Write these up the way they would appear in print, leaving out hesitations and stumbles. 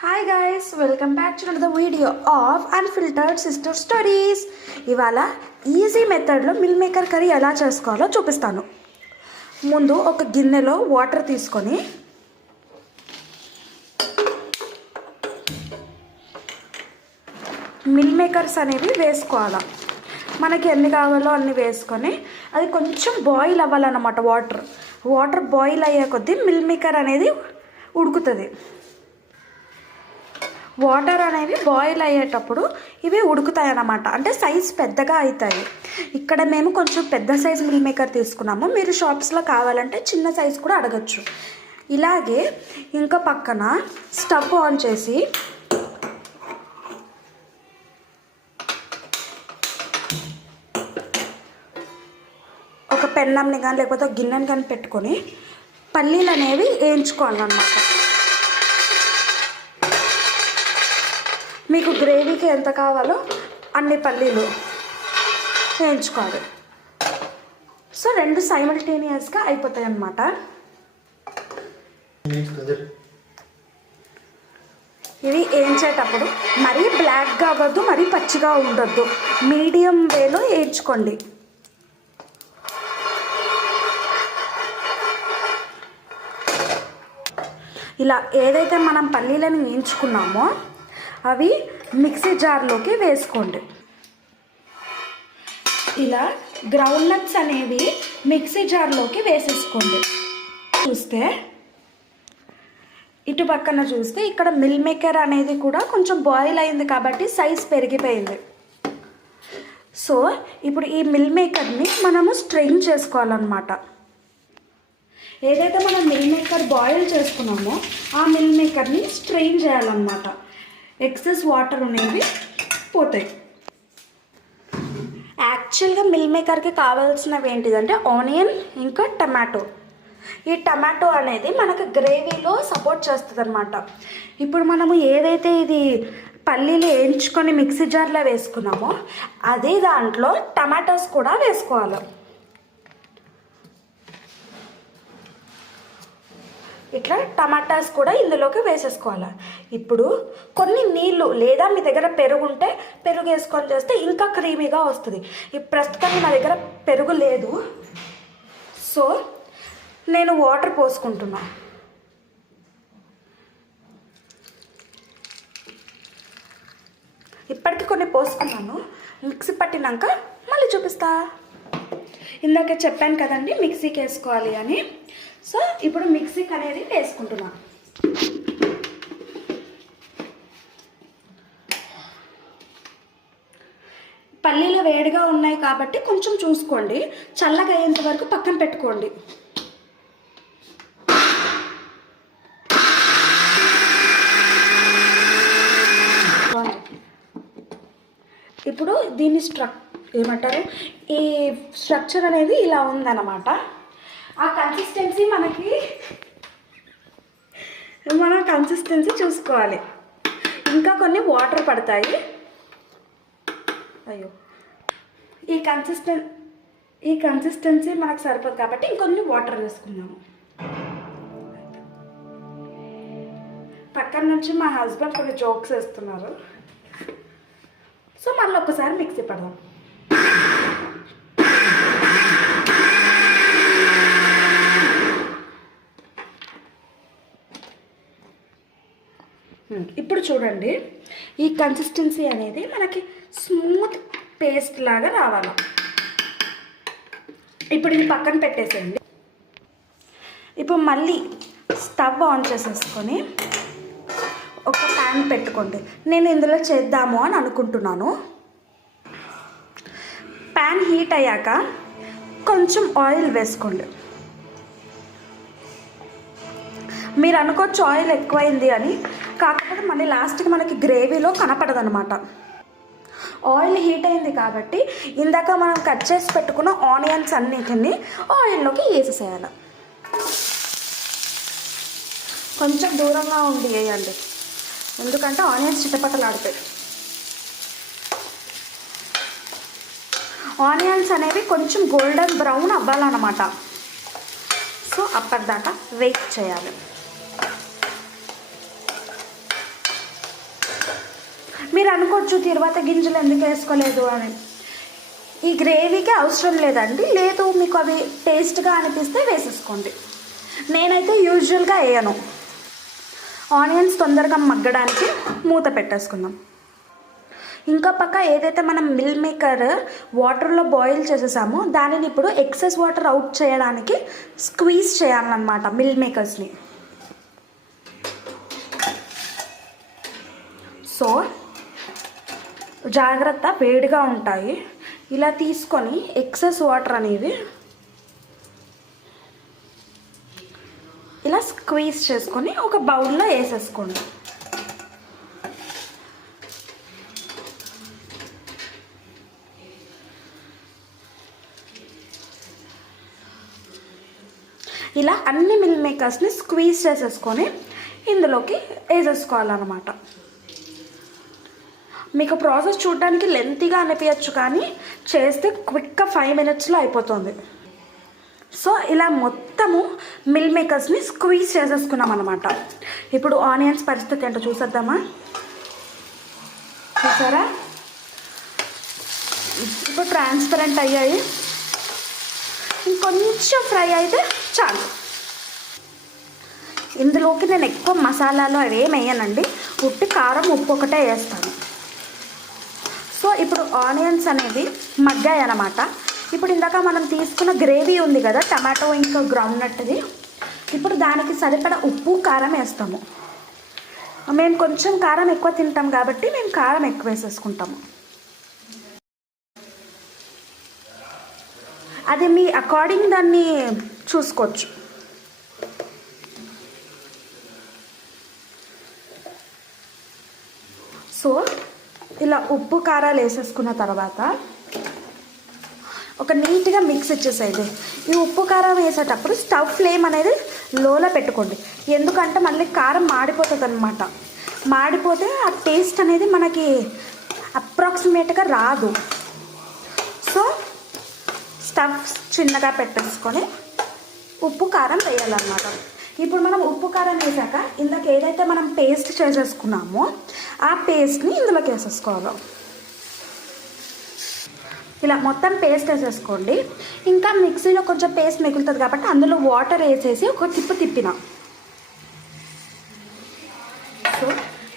Hi guys, welcome back to the video of unfiltered sister stories. ఇవాళ easy మెథడ్లో meal maker curry ఎలా చేసుకోవాలో చూపిస్తాను. ముందు ఒక గిన్నెలో వాటర్ తీసుకొని మిల్ మేకర్స్ అనేవి వేసుకోవాలి. మనకి ఎన్ని కావాలో అన్ని వేసుకొని అది కొంచెం బాయిల్ అవ్వాలన్నమాట. వాటర్ బాయిల్ అయ్యే కొద్దీ మిల్ మేకర్ అనేది ఉడుకుతుంది. వాటర్ అనేవి బాయిల్ అయ్యేటప్పుడు ఇవి ఉడుకుతాయి అన్నమాట, అంటే సైజ్ పెద్దగా అవుతాయి. ఇక్కడ మేము కొంచెం పెద్ద సైజ్ మిల్ మేకర్ తీసుకున్నాము. మీరు షాప్స్లో కావాలంటే చిన్న సైజ్ కూడా అడగచ్చు. ఇలాగే ఇంకా పక్కన స్టవ్ ఆన్ చేసి ఒక పెన్నంని కానీ లేకపోతే ఒక గిన్నెని కానీ పెట్టుకొని పల్లీలు అనేవి వేయించుకోవాలన్నమాట. మీకు గ్రేవీకి ఎంత కావాలో అన్ని పల్లీలు వేయించుకోవాలి. సో రెండు సైమల్టేనియస్గా అయిపోతాయి అన్నమాట. ఇవి వేయించేటప్పుడు మరీ బ్లాక్గా అవ్వద్దు, మరీ పచ్చిగా ఉండొద్దు, మీడియం వేలో వేయించుకోండి. ఇలా ఏదైతే మనం పల్లీలను వేయించుకున్నామో అవి మిక్సీ జార్లోకి వేసుకోండి. ఇలా గ్రౌండ్ నట్స్ అనేవి మిక్సీ జార్లోకి వేసేసుకోండి. ఇటు పక్కన చూస్తే ఇక్కడ మిల్ మేకర్ అనేది కూడా కొంచెం బాయిల్ అయింది కాబట్టి సైజ్ పెరిగిపోయింది. సో ఇప్పుడు ఈ మిల్ మేకర్ని మనము స్ట్రెయిన్ చేసుకోవాలన్నమాట. ఏదైతే మనం మిల్ మేకర్ బాయిల్ చేసుకున్నామో ఆ మిల్ మేకర్ని స్ట్రెయిన్ చేయాలన్నమాట. ఎక్సెస్ వాటర్ అనేవి పోతాయి. యాక్చువల్గా మిల్ మేకర్కి కావాల్సినవి ఏంటిదంటే ఆనియన్ ఇంకా టమాటో. ఈ టమాటో అనేది మనకు గ్రేవీలో సపోర్ట్ చేస్తుంది అనమాట. ఇప్పుడు మనము ఏదైతే ఇది పల్లీలు వేయించుకొని మిక్సీ జార్లో వేసుకున్నామో అదే దాంట్లో టమాటోస్ కూడా వేసుకోవాలి. ఇట్లా టమాటాస్ కూడా ఇందులోకి వేసేసుకోవాలి. ఇప్పుడు కొన్ని నీళ్ళు లేదా మీ దగ్గర పెరుగు ఉంటే పెరుగు వేసుకొని చేస్తే ఇంకా క్రీమీగా వస్తుంది. ఈ ప్రస్తుతానికి నా దగ్గర పెరుగు లేదు, సో నేను వాటర్ పోసుకుంటున్నా. ఇప్పటికి కొన్ని పోసుకున్నాను, మిక్సీ పట్టినాక మళ్ళీ చూపిస్తా. ఇందాక చెప్పాను కదండి మిక్సీకి వేసుకోవాలి అని. సో ఇప్పుడు మిక్సీకి అనేది వేసుకుంటున్నాను. పల్లీలు వేడిగా ఉన్నాయి కాబట్టి కొంచెం చూసుకోండి, చల్లగా అయ్యేంత వరకు పక్కన పెట్టుకోండి. ఇప్పుడు దీన్ని ఏమంటారు, ఈ స్ట్రక్చర్ అనేది ఇలా ఉందన్నమాట. ఆ కన్సిస్టెన్సీ మన కన్సిస్టెన్సీ చూసుకోవాలి. ఇంకా కొన్ని వాటర్ పడతాయి. అయ్యో, ఈ కన్సిస్టెన్సీ మనకు సరిపోదు కాబట్టి ఇంకొన్ని వాటర్ వేసుకుందాము. పక్కన నుంచి మా హస్బెండ్ కొన్ని జోక్స్ వేస్తున్నారు. సో మళ్ళీ ఒకసారి మిక్సీ పడదాం. ఇప్పుడు చూడండి, ఈ కన్సిస్టెన్సీ అనేది మనకి స్మూత్ పేస్ట్ లాగా రావాలి. ఇప్పుడు ఇది పక్కన పెట్టేసేయండి. ఇప్పుడు మళ్ళీ స్టవ్ ఆన్ చేసేసుకొని ఒక ప్యాన్ పెట్టుకోండి. నేను ఇందులో చేద్దాము అని అనుకుంటున్నాను. ప్యాన్ హీట్ అయ్యాక కొంచెం ఆయిల్ వేసుకోండి. మీరు అనుకోవచ్చు ఆయిల్ ఎక్కువైంది అని, కాకపోతే మళ్ళీ లాస్ట్కి మనకి గ్రేవీలో కనపడదనమాట. ఆయిల్ హీట్ అయింది కాబట్టి ఇందాక మనం కట్ చేసి పెట్టుకున్న ఆనియన్స్ అన్నిటిని ఆయిల్లోకి వేసేసేయాలి. కొంచెం దూరంగా ఉండి వేయండి, ఎందుకంటే ఆనియన్స్ చిటపటలాడతాయి. ఆనియన్స్ అనేవి కొంచెం గోల్డెన్ బ్రౌన్ అవ్వాలన్నమాట. సో అప్పటిదాకా వెయిట్ చేయాలి. మీరు అనుకోవచ్చు తిరువాత గింజలు ఎందుకు వేసుకోలేదు అని. ఈ గ్రేవీకి అవసరం లేదండి, లేదు మీకు అవి టేస్ట్గా అనిపిస్తే వేసేసుకోండి. నేనైతే యూజువల్గా వేయను. ఆనియన్స్ తొందరగా మగ్గడానికి మూత పెట్టేసుకుందాం. ఇంకా పక్క ఏదైతే మనం మిల్ మేకర్ వాటర్లో బాయిల్ చేసేసామో దానిని ఇప్పుడు ఎక్సెస్ వాటర్ అవుట్ చేయడానికి స్క్వీజ్ చేయాలన్నమాట మిల్ మేకర్స్ని. సో జాగ్రత్త, వేడిగా ఉంటాయి. ఇలా తీసుకొని ఎక్సెస్ వాటర్ అనేవి ఇలా స్క్వీజ్ చేసుకొని ఒక బౌల్లో వేసేసుకోండి. ఇలా అన్ని మిల్ మేకర్స్ని స్క్వీజ్ చేసేసుకొని ఇందులోకి వేసేసుకోవాలన్నమాట. మీకు ప్రాసెస్ చూడడానికి లెంతీగా అనిపించచ్చు, కానీ చేస్తే క్విక్గా 5 minutesలో అయిపోతుంది. సో ఇలా మొత్తము మిల్ మేకర్స్ని స్క్వీజ్ చేసేసుకున్నాం అనమాట. ఇప్పుడు ఆనియన్స్ పరిస్థితి ఏంటో చూసేద్దామా. చూసారా, ఇప్పుడు ట్రాన్స్పరెంట్ అయ్యాయి. ఇంకొంచెం ఫ్రై అయితే చాలు. ఇందులోకి నేను ఎక్కువ మసాలాలు అవి ఏమి వేయనండి, ఉట్టి కారం ఉప్పు ఒకటే వేస్తాను. సో ఇప్పుడు ఆనియన్స్ అనేవి మగ్గాయి అన్నమాట. ఇప్పుడు ఇందాక మనం తీసుకున్న గ్రేవీ ఉంది కదా, టమాటో ఇంకా గ్రౌండ్ నట్ది, ఇప్పుడు దానికి సరిపడా ఉప్పు కారం వేస్తాము. మేము కొంచెం కారం ఎక్కువ తింటాం కాబట్టి మేము కారం ఎక్కువ వేసేసుకుంటాము. అది మీ అకార్డింగ్ దాన్ని చూసుకోవచ్చు. సో ఇలా ఉప్పు కారాలు వేసేసుకున్న తర్వాత ఒక నీట్గా మిక్స్ ఇచ్చేసేది. ఈ ఉప్పు కారం వేసేటప్పుడు స్టవ్ ఫ్లేమ్ అనేది లోలో పెట్టుకోండి, ఎందుకంటే మళ్ళీ కారం మాడిపోతుంది అనమాట. మాడిపోతే ఆ టేస్ట్ అనేది మనకి అప్రాక్సిమేట్గా రాదు. సో స్టవ్ చిన్నగా పెట్టేసుకొని ఉప్పు కారం వేయాలన్నమాట. ఇప్పుడు మనం ఉప్పు కారం వేసాక ఇందాక ఏదైతే మనం పేస్ట్ చేసేసుకున్నామో ఆ పేస్ట్ని ఇందులోకి వేసేసుకోవాలి. ఇలా మొత్తం పేస్ట్ వేసేసుకోండి. ఇంకా మిక్సీలో కొంచెం పేస్ట్ మిగులుతుంది కాబట్టి అందులో వాటర్ వేసేసి ఒక తిప్పిన. సో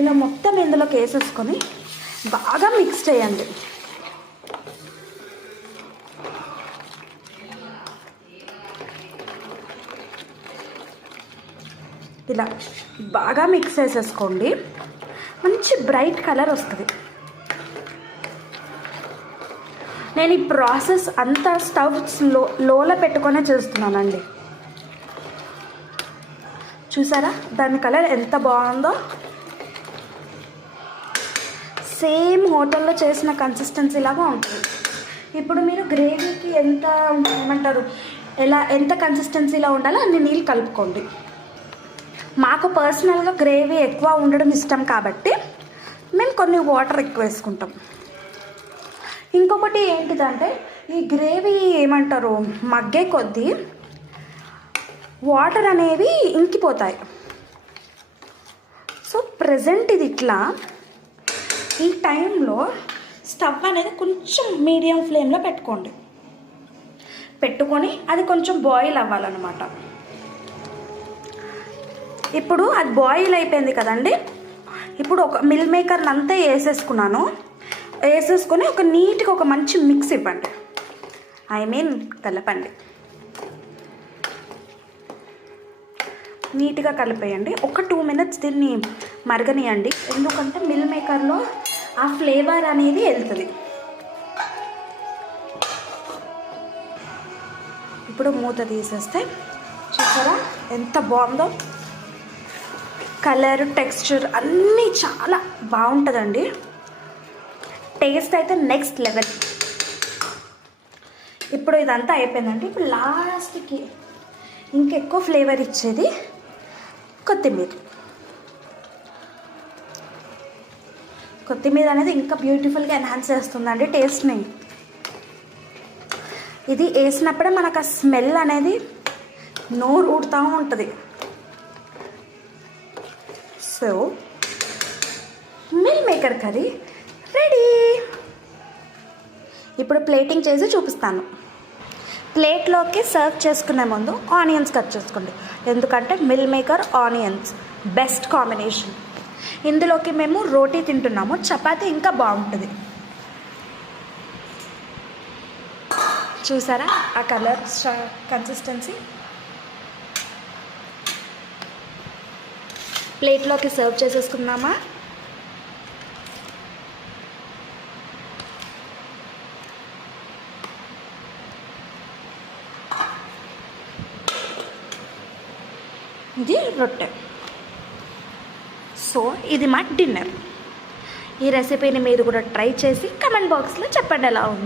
ఇలా మొత్తం ఇందులోకి వేసేసుకొని బాగా మిక్స్ చేయండి. ఇలా బాగా మిక్స్ చేసేసుకోండి, మంచి బ్రైట్ కలర్ వస్తుంది. నేను ఈ ప్రాసెస్ అంతా స్టవ్ లోలో పెట్టుకొనే చేస్తున్నానండి. చూసారా దాని కలర్ ఎంత బాగుందో. సేమ్ హోటల్లో చేసిన కన్సిస్టెన్సీ లాగా ఉంటుంది. ఇప్పుడు మీరు గ్రేవీకి ఎంత ఏమంటారు, ఎంత కన్సిస్టెన్సీలో ఉండాలో అన్ని నీళ్ళు కలుపుకోండి. మాకు పర్సనల్గా గ్రేవీ ఎక్కువ ఉండడం ఇష్టం కాబట్టి మేము కొన్ని వాటర్ ఎక్కువ వేసుకుంటాం. ఇంకొకటి ఏంటిదంటే ఈ గ్రేవీ ఏమంటారు మగ్గే కొద్దీ వాటర్ అనేవి ఇంకిపోతాయి. సో ప్రజెంట్ ఇది ఇట్లా. ఈ టైంలో స్టవ్ అనేది కొంచెం మీడియం ఫ్లేమ్లో పెట్టుకొని అది కొంచెం బాయిల్ అవ్వాలన్నమాట. ఇప్పుడు అది బాయిల్ అయిపోయింది కదండి. ఇప్పుడు ఒక మిల్ మేకర్ని అంతా వేసేసుకొని ఒక నీట్గా ఒక మంచి మిక్స్ ఇవ్వండి, కలపండి. నీట్గా కలిపేయండి. ఒక 2 minutes దీన్ని మరగనియండి, ఎందుకంటే మిల్ మేకర్లో ఆ ఫ్లేవర్ అనేది వెళ్తుంది. ఇప్పుడు మూత తీసేస్తే చూసారా ఎంత బాగుందో. కలర్, టెక్స్చర్ అన్నీ చాలా బాగుంటుందండి. టేస్ట్ అయితే నెక్స్ట్ లెవెల్. ఇప్పుడు ఇదంతా అయిపోయిందండి. ఇప్పుడు లాస్ట్కి ఇంకెక్కువ ఫ్లేవర్ ఇచ్చేది కొత్తిమీర అనేది ఇంకా బ్యూటిఫుల్గా ఎన్హాన్స్ చేస్తుందండి టేస్ట్ని. ఇది వేసినప్పుడే మనకు ఆ స్మెల్ అనేది నోరు ఊడుతూ ఉంటుంది. So meal maker curry ready. ఇప్పుడు ప్లేటింగ్ చేసి చూపిస్తాను. ప్లేట్లోకి సర్వ్ చేసుకునే ముందు ఆనియన్స్ కట్ చేసుకోండి, ఎందుకంటే meal maker onions best combination. ఇందులోకి మేము రోటీ తింటున్నాము, చపాతీ ఇంకా బాగుంటుంది. చూసారా ఆ కలర్ కన్సిస్టెన్సీ? ప్లేట్లోకి సర్వ్ చేసేసుకుందామా? ఇది రొట్టె. సో ఇది మా డిన్నర్. ఈ రెసిపీని మీరు కూడా ట్రై చేసి కమెంట్ బాక్స్లో చెప్పండి ఎలా ఉందో.